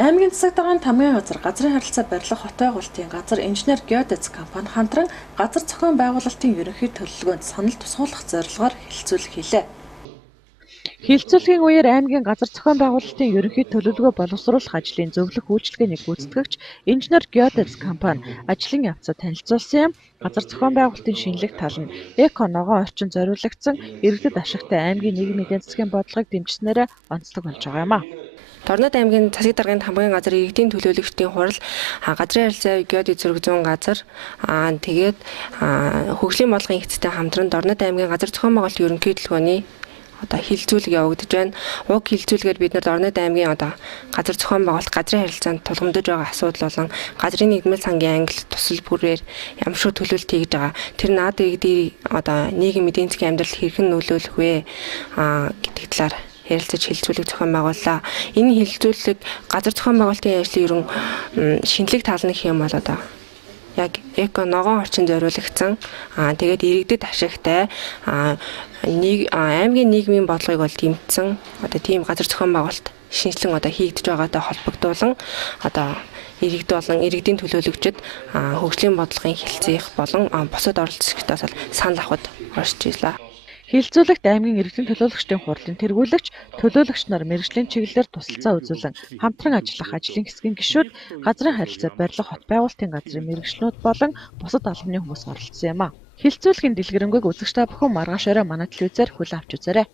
Аймгийн засаг дарганы тамгын газар, газрын харилцаа барилга хот байгуулалтын газар, инженер геодэц компани хамтран газар зохион байгуулалтын ерөнхий төлөвлөгөөнд санал тусгуулах зорилгоор хэлэлцүүлэг хийлээ. Хэлэлцүүлгийн үеэр аймгийн газар зохион байгуулалтын ерөнхий төлөвлөгөө боловсруулах ажлын зөвлөх үйлчилгээний гүйцэтгэгч инженер геодэц компани ажлын явцад танилцуулсан юм. Газар зохион байгуулалтын шинэлэг тал нь эко ногоон орчин зориулагдсан иргэдэд ашигтай аймгийн нийгмийн эдийн засгийн бодлогыг дэмжснээр онцлог болж байгаа юм а. Торнод аймгийн засаг дарганы тамгын газар иргэдийн төлөөлөгчдийн хурал газрын харилцаа геодэц зөрөг зүүн газар тэгээд хөгжлийн бодлогын эцэстээ хамтран Торнод аймгийн газар зохион байгуулалтын ерөнхий төлөвлөгөөний хилцүүлэг явагдаж байна. Уг хилцүүлгээр бид нар Торнод аймгийн газар зохион байгуулалт газрын харилцаанд тулгамдж байгаа асуудал болон газрын нийгмийн сангийн англи тусал бүрээр ямар шүү төлөвлөлт хийж байгаа. Тэр наад иргэдийн нийгэм эдийн засгийн амьдралд хэрхэн нөлөөлөх вэ гэдэг талаар ярилцаж хилцүүлэг зохион байгууллаа. Энэ хилцүүлэг газар зохион байгуулалтын ажлын ерөн шинэлэг тал нь хэм бол яг эко ногоон орчин зориулагдсан. Тэгээд иргэдэд ашигтай аймгийн нийгмийн бодлогыг бол дэмжсэн. Тийм газар зохион байгуулалт шинжилэн хийгдэж байгаатай холбогдуулан иргэд болон иргэдийн төлөөлөгчд хөгжлийн бодлогын хэлцээх болон бусад оролцогчдоос санал авахд оршиж ирлээ. Хилцүүлэгт аймгийн иргэдийн төлөөлөгчдийн хурлын тэргүүлэгч, төлөөлөгч нар мэргэжлийн чиглэлээр тусалцаа үзүүлэн хамтран ажиллах ажлын хэсгийн гишүүд, газрын харилцаа барилга хот байгуулалтын газрын мэргэжлүүд болон бусад албаны хүмүүс оролцсон юм а. Хилцүүлгийн дэлгэрэнгүй үзэгч та бүхэн маргааш орой манай телевизээр хүлээн авч үзээрэй.